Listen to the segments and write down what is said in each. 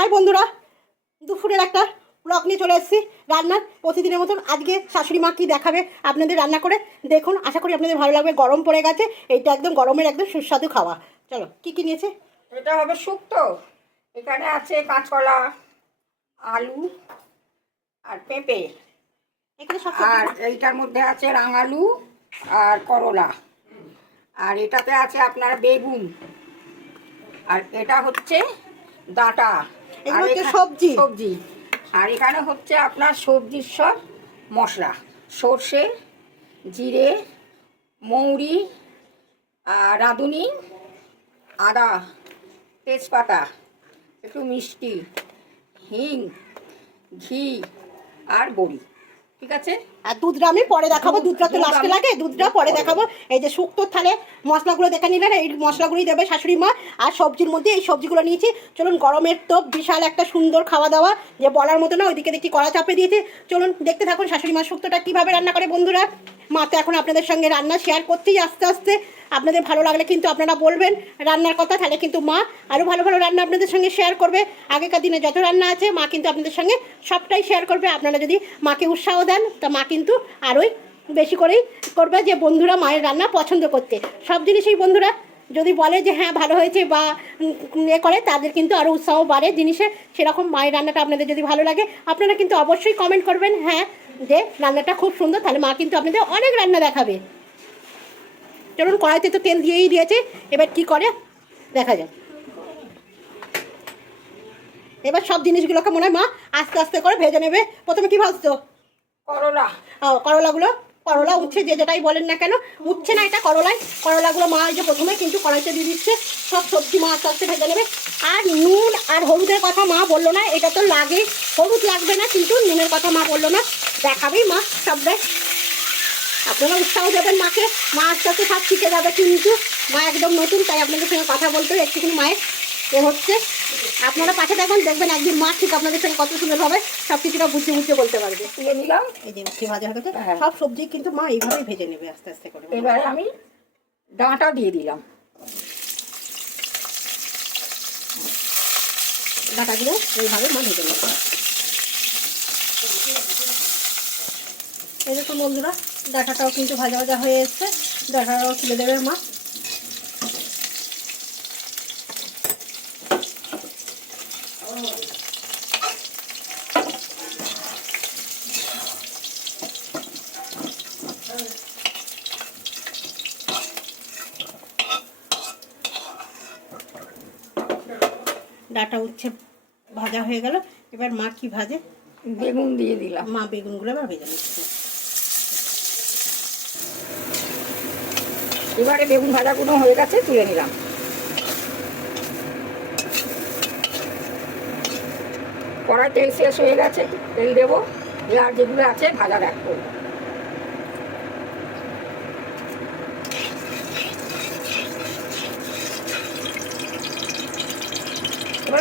High বন্ধুরা দুপুরের একটা ব্লগ নিয়ে চলে এসেছি রান্নার প্রতিদিনের মতন। আজকে শাশুড়ি মা কী দেখাবে আপনাদের রান্না করে দেখুন। আশা করি আপনাদের ভালো লাগবে। গরম পড়ে গেছে এইটা একদম গরমের একদম সুস্বাদু খাওয়া। চলো কী কী নিয়েছে? এটা হবে শুক্তো। এখানে আছে কাঁচকলা আলু আর পেঁপে। এখানে সব আর এইটার মধ্যে আছে রাঙালু আর করলা। আর এটাতে আছে আপনার বেগুন। আর এটা হচ্ছে ডাঁটা। এগুলো হচ্ছে সবজি। সবজি। আর এখানে হচ্ছে আপনার সবজির সব মশলা। সর্ষে জিরে মৌরি আর রাঁধুনি আদা তেজপাতা একটু মিষ্টি হিং ঘি আর বড়ি। ঠিক আছে? আর দুধটা আমি পরে দেখাবো দুধটা তো লাস্টে লাগে দুধটা পরে দেখাবো। এই যে শুক্তোর থালে মশলাগুলো দেখে নিলেন এই মশলাগুলোই দেবে শাশুড়ি মা। আর সবজির মধ্যে এই সবজিগুলো নিয়েছি। চলুন গরমের তো বিশাল একটা সুন্দর খাওয়া দাওয়া। যে বলার মতো না ওইদিকে দেখি কড়া চাপে দিয়েছে। চলুন দেখতে থাকুন শাশুড়ি মা শুক্তোটা কীভাবে রান্না করে বন্ধুরা। মা তো এখন আপনাদের সঙ্গে রান্না শেয়ার করতেই আস্তে আস্তে আপনাদের ভালো লাগলে কিন্তু আপনারা বলবেন রান্নার কথা তাহলে কিন্তু মা আরও ভালো ভালো রান্না আপনাদের সঙ্গে শেয়ার করবে। আগেকার দিনে যত রান্না আছে মা কিন্তু আপনাদের সঙ্গে সবটাই শেয়ার করবে। আপনারা যদি মাকে উৎসাহ দেন তা মা কিন্তু আরোই বেশি করেই করবে যে বন্ধুরা মায়ের রান্না পছন্দ করতে। সব জিনিসই বন্ধুরা যদি বলে যে হ্যাঁ ভালো হয়েছে বা এ করে, তাদের কিন্তু আরও উৎসাহ বাড়ে জিনিসে। সেরকম মায়ের রান্নাটা আপনাদের যদি ভালো লাগে, আপনারা কিন্তু অবশ্যই কমেন্ট করবেন হ্যাঁ যে রান্নাটা খুব সুন্দর, তাহলে মা কিন্তু আপনাদের অনেক রান্না দেখাবে। চলুন, কড়াইতে তো তেল দিয়েই দিয়েছে, এবার কি করে? দেখা যাক। এবার সব জিনিসগুলোকে মনে হয় মা আস্তে আস্তে করে ভেজে নেবে। প্রথমে কি ভাজতো? করলা। করলাগুলো, করলা উচ্ছে যে যেটাই বলেন না কেন, উচ্ছে না এটা করলায়। করলাগুলো মা এই যে প্রথমে কিন্তু কড়াইতে দিয়ে দিচ্ছে, সব সবজি মা আস্তে আস্তে ভেজে নেবে। আর নুন আর হলুদের কথা মা বলল না, এটা তো লাগে, হলুদ লাগবে না, কিন্তু নুনের কথা মা বলল না। দেখাবেই মা সবটাই। আপনারা উৎসাহ দেবেন মাকে, মা আস্তে আস্তে সব শিখে যাবে কিন্তু, মা একদম নতুন, তাই আপনাদের সঙ্গে কথা বলতে একটুখানি মায়ের এ হচ্ছে। আপনারা পাশে থাকুন দেখবেন একদিন মা ঠিক আপনাদের সঙ্গে কত সুন্দরভাবে সব কিছুটা বুঝতে বুঝতে বলতে পারবে। তুলে নিলাম। এই যে উচ্ছে ভাজা হয়ে গেছে হ্যাঁ। সব সবজি কিন্তু মা এইভাবেই ভেজে নেবে আস্তে আস্তে করে। এবারে আমি ডাঁটা দিয়ে দিলাম। ডাটাগুলো এইভাবে মা ভেজে নেবে। এই দেখুন বন্ধুরা ডাটাটাও কিন্তু ভাজা ভাজা হয়ে এসছে। ডাটাটাও তুলে দেবে মা। ডাটা উচ্ছে ভাজা হয়ে গেল। এবার মা কি ভাজে? বেগুন দিয়ে দিলাম। মা বেগুনগুলো এবার ভেজে নিচ্ছে। এবারে বেগুন ভাজাগুলো হয়ে গেছে তুলে নিলাম। কড়াই তেল শেষ হয়ে গেছে তেল দেবো। আর যেগুলো আছে ভাজা রাখব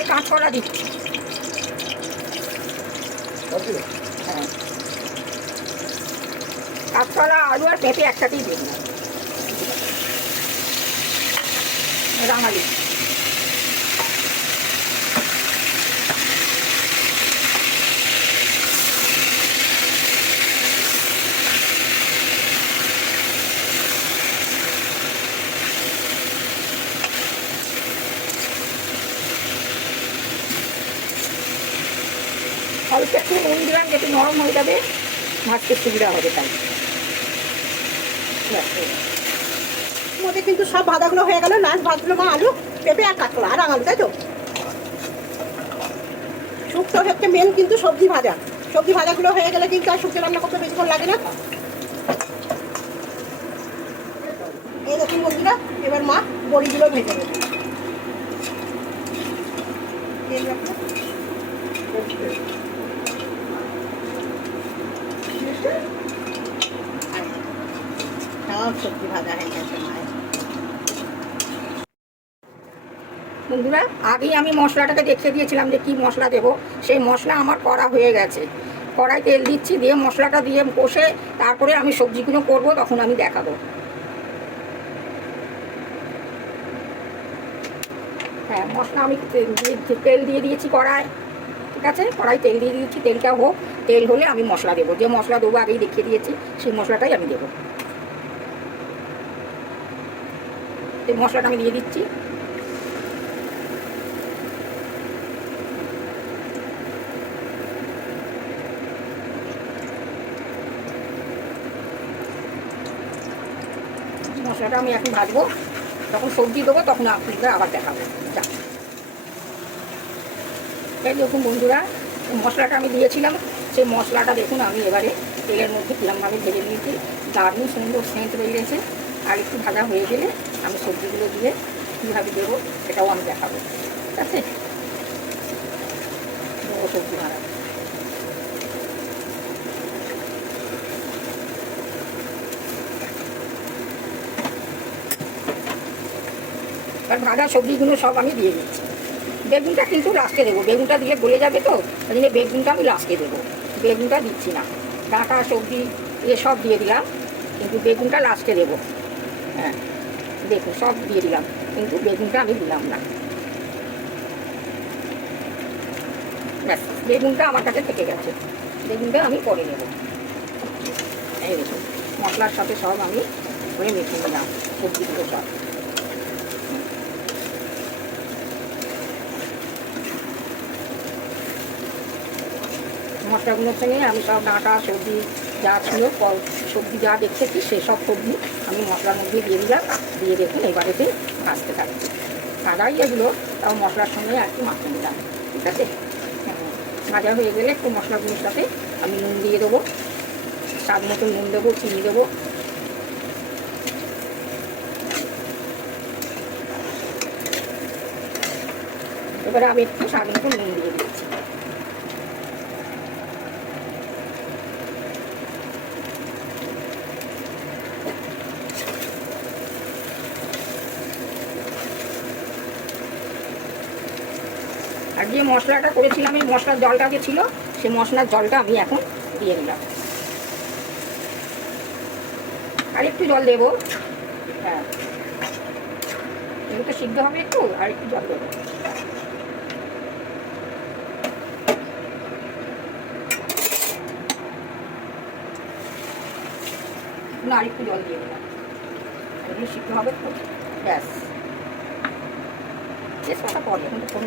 কাঁচকলা দিচ্ছি। হ্যাঁ। কাঁচকলা আলু আর পেঁপে একসাথেই দিলাম। রাঙালি অল্প একটু নুন দিলাম, যাতে নরম হয়ে যাবে। মাছতে সুবিধা হবে তাই। মধ্যে কিন্তু সব ভাজাগুলো হয়ে গেল লাস্ট ভাজগুলো মা আলু, পেঁপে আর কাঁচকলা আর আঙালু, তাই তো? শুক্তো হচ্ছে মেন কিন্তু সবজি ভাজা। সবজি ভাজাগুলো হয়ে গেলে কিন্তু আর শুক্তো রান্না করতে বেশিক্ষণ লাগে না। এই দেখুন বন্ধুরা, এবার মা বড়িগুলো ভেজে নেবে। বন্ধুরা, আগেই আমি মশলাটাকে দেখে দিয়েছিলাম যে কি মশলা দেবো। সেই মশলা আমার করা হয়ে গেছে। কড়াই তেল দিচ্ছি, দিয়ে মশলাটা দিয়ে কষে তারপরে আমি সবজিগুলো করব, তখন আমি দেখাবো। হ্যাঁ মশলা আমি তেল দিয়ে দিয়েছি কড়াই। ঠিক আছে? কড়াই তেল দিয়ে দিয়েছি, তেলটা হোক। তেল হলে আমি মশলা দেবো। যে মশলা দেবো আগেই দেখিয়ে দিয়েছি, সেই মশলাটাই আমি দেবো। এই মশলাটা আমি দিয়ে দিচ্ছি। মশলাটা আমি এখন ভাজবো। যখন সবজি দেবো তখন আপনাদের আবার দেখাবো। যা। এই দেখুন বন্ধুরা মশলাটা আমি দিয়েছিলাম, সেই মশলাটা দেখুন আমি এবারে তেলের মধ্যে কিরমভাবে ভেজে নিয়েছি। দারুণ সুন্দর সেন্ট বেরিয়েছে। আর একটু ভাজা হয়ে গেলে আমি সবজিগুলো দিয়ে কীভাবে দেবো সেটাও আমি দেখাবো। ঠিক আছে? সবজি ভাজা আর ভাজা সবজিগুলো সব আমি দিয়ে দিচ্ছি। বেগুনটা কিন্তু লাস্টে দেবো। বেগুনটা দিলে গলে যাবে তো? ওই বেগুনটা আমি লাস্টে দেবো। বেগুনটা দিচ্ছি না। ডাঁটা, সবজি, এসব দিয়ে দিলাম। কিন্তু বেগুনটা লাস্টে দেবো। হ্যাঁ। দেখুন সব দিয়ে দিলাম। কিন্তু বেগুনটা আমি দিলাম না। ব্যাস, বেগুনটা আমার কাছে থেকে গেছে। বেগুনটা আমি করে নেব। এই দেখুন মশলার সাথে সব আমি করে মেখে নিলাম, সবজিগুলো সব। মশলাগুলোর সঙ্গে আমি সব ডাঁটা, সবজি যা ছিল সবজি যা দেখতেছি সেসব সবজি আমি মশলার মধ্যে দিয়ে দিলাম দিয়ে দেখুন এবারেতে ভাজতে থাকছি। সাদাই এগুলো তাও মশলার সঙ্গে আর কি মাখিয়ে নিলাম ঠিক আছে? হ্যাঁ, ভাজা হয়ে গেলে একটু মশলাগুলোর সাথে আমি নুন দিয়ে দেবো স্বাদ মতো নুন দেবো চিনি দেবো। এবারে আমি একটু স্বাদ মতো নুন দিয়ে দিচ্ছি। আর যে মশলাটা করেছিলাম, এই মশলার জলটা যে ছিল সেই মশলার জলটা আমি এখন দিয়ে দিলাম। আর একটু জল দেবো। হ্যাঁ। এগুলো সিদ্ধ হবে একটু, আর একটু জল দেবো। আর একটু জল দিয়ে দিলাম। সিদ্ধ হবে তো। ব্যাস। চেষ্টাটা পরে, এখন তো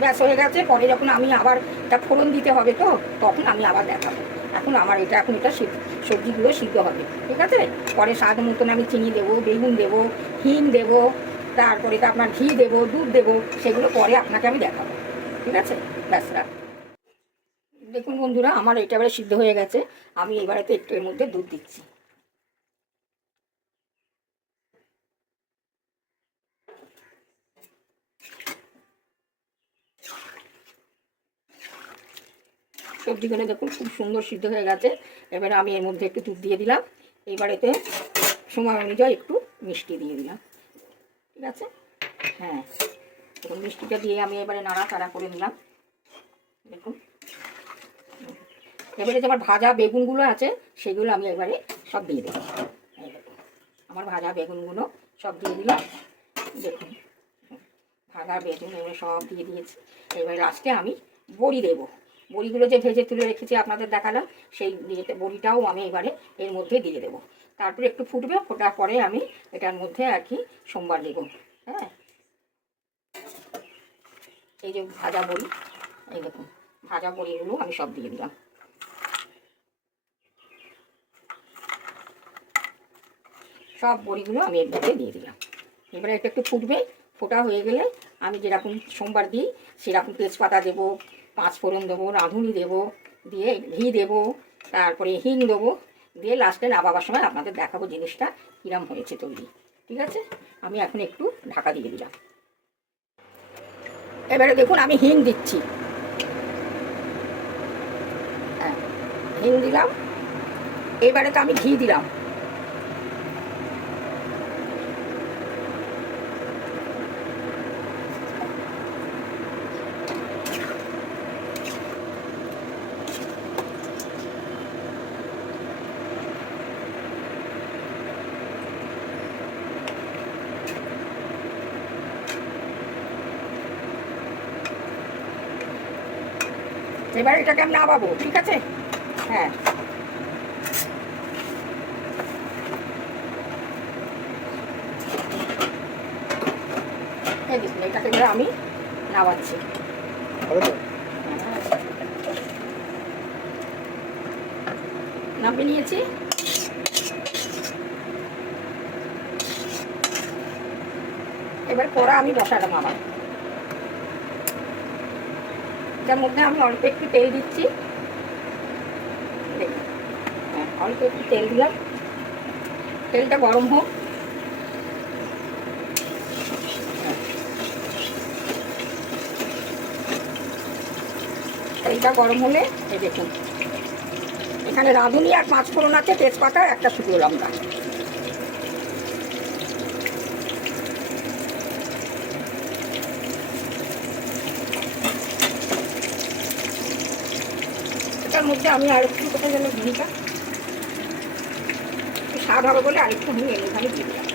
ব্যাস হয়ে গেছে। পরে যখন আমি আবার এটা ফোড়ন দিতে হবে তো, তখন আমি আবার দেখাবো। এখন আমার এটা, এখন এটা সবজিগুলো সিদ্ধ হবে। ঠিক আছে? পরে স্বাদ মতন আমি চিনি দেবো, বেগুন দেবো, হিং দেবো, তারপরে তো আপনার ঘি দেবো, দুধ দেবো, সেগুলো পরে আপনাকে আমি দেখাবো। ঠিক আছে? ব্যাস রাখ। দেখুন বন্ধুরা, আমার এটা এবারে সিদ্ধ হয়ে গেছে। আমি এবারে তো একটু এর মধ্যে দুধ দিচ্ছি। সবজিগুলো দেখুন খুব সুন্দর সিদ্ধ হয়ে গেছে। এবারে আমি এর মধ্যে একটু দুধ দিয়ে দিলাম। এইবারেতে সময় অনুযায়ী একটু মিষ্টি দিয়ে দিলাম। ঠিক আছে? হ্যাঁ। মিষ্টিটা দিয়ে আমি এবারে নাড়া নাড়াচাড়া করে নিলাম। দেখুন। এবারে যে আমার ভাজা বেগুনগুলো আছে, সেগুলো আমি এবারে সব দিয়ে এই আমার ভাজা বেগুনগুলো সব দিয়ে দিলাম। দেখুন, ভাজা বেগুন এগুলো সব দিয়ে দিয়েছি। এবারে লাস্টে আমি বড়ি দেবো। বড়িগুলো যে ভেজে তুলে রেখেছি আপনাদের দেখালাম, সেই বড়িটাও আমি এবারে এর মধ্যে দিয়ে দেবো। তারপরে একটু ফুটবে, ফোটার পরে আমি এটার মধ্যে আর কি সোমবার দেবো হ্যাঁ? এই যে ভাজা বড়ি, এই দেখুন, ভাজা বড়িগুলো আমি সব দিয়ে দিলাম। সব বড়িগুলো আমি এর মধ্যে দিয়ে দিলাম। এবারে এটা একটু ফুটবে, ফোটা হয়ে গেলে আমি যেরকম সোমবার দিই, সেরকম তেজপাতা দেবো পাঁচ ফোড়ন দেবো, রাঁধুনি দেবো, দিয়ে ঘি দেবো, তারপরে হিং দেবো, দিয়ে লাস্টে নামাবার সময় আপনাদের দেখাবো জিনিসটা কিরম হয়েছে তৈরি, ঠিক আছে? আমি এখন একটু ঢাকা দিয়ে দিলাম। এবারে দেখুন, আমি হিং দিচ্ছি। হ্যাঁ হিং দিলাম। এবারে তো আমি ঘি দিলাম। এবার এটাকে আমি নামাবো ঠিক আছে? হ্যাঁ। এটাকে এবার আমি নামাচ্ছি। নামিয়ে নিয়েছি। এবার কড়া আমি বসালাম আবার যার মধ্যে আমি অল্প একটু তেল দিচ্ছি। হ্যাঁ অল্প একটু তেল দিলাম। তেলটা গরম হোক। তেলটা গরম হলে, এই দেখুন, এখানে রাঁধুনি আর পাঁচ ফোড়ন আছে, তেজপাতা একটা শুকনো লঙ্কা। মধ্যে আমি আর একটু কোথায় যেন ভূমিকা স্বাদ হবে বলে আরেকটু আমি এখানে দিয়ে দিলাম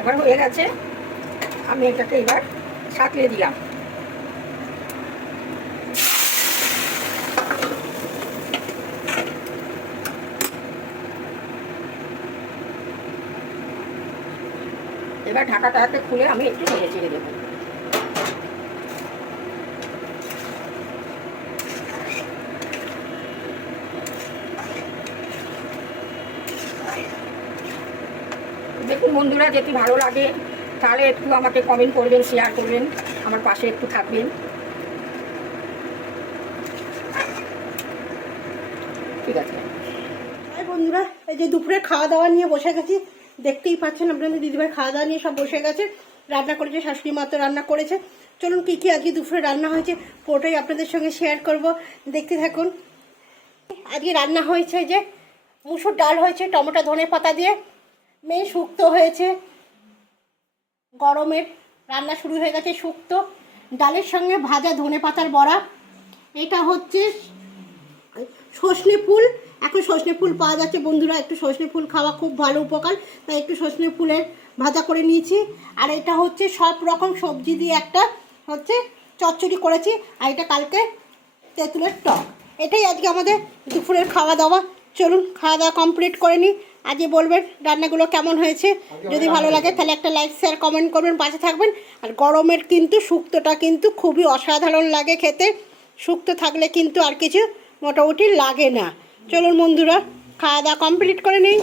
এবার হয়ে গেছে। আমি এটাকে এবার ছাঁকলে দিলাম। এবার ঢাকাটাকে খুলে আমি একটু নেড়ে চেড়ে দেবো। দেখুন বন্ধুরা, যদি ভালো লাগে, তাহলে একটু আমাকে কমেন্ট করবেন শেয়ার করবেন, আমার পাশে একটু থাকবেন। ঠিক আছে। বন্ধুরা, এই যে দুপুরে খাওয়া দাওয়া নিয়ে বসে গেছি, দেখতেই পাচ্ছেন আপনাদের দিদিভাই খাওয়া দাওয়া নিয়ে সব বসে গেছে, রান্না করেছে, শাশুড়ি মা তো রান্না করেছে। চলুন কি কি আজকে দুপুরে রান্না হয়েছে, পুরোটাই আপনাদের সঙ্গে শেয়ার করব। দেখতে থাকুন। আজকে রান্না হয়েছে যে, মুসুর ডাল হয়েছে, টমেটো ধনে পাতা দিয়ে মেয়ে শুক্তো হয়েছে। গরমের রান্না শুরু হয়ে গেছে শুক্তো। ডালের সঙ্গে ভাজা ধনে পাতার বড়া। এটা হচ্ছে সর্ষে ফুল। এখন সর্ষে ফুল পাওয়া যাচ্ছে। বন্ধুরা, একটু সর্ষে ফুল খাওয়া খুব ভালো উপকার। তাই একটু সর্ষে ফুলের ভাজা করে নিয়েছি। আর এটা হচ্ছে সব রকম সবজি দিয়ে একটা হচ্ছে চচ্চড়ি করেছি। আর এটা কালকে তেঁতুলের টক। এটাই আজকে আমাদের দুপুরের খাওয়া দাওয়া। চলুন, খাওয়া দাওয়া কমপ্লিট করে নিই। আজকে বলবেন রান্নাগুলো কেমন হয়েছে। যদি ভালো লাগে তাহলে একটা লাইক শেয়ার কমেন্ট করবেন পাশে থাকবেন। আর গরমের কিন্তু শুক্তোটা কিন্তু খুবই অসাধারণ লাগে খেতে। শুক্তো থাকলে কিন্তু আর কিছু মোটামুটি লাগে না। চলুন বন্ধুরা খাওয়া দাওয়া কমপ্লিট করে নিই।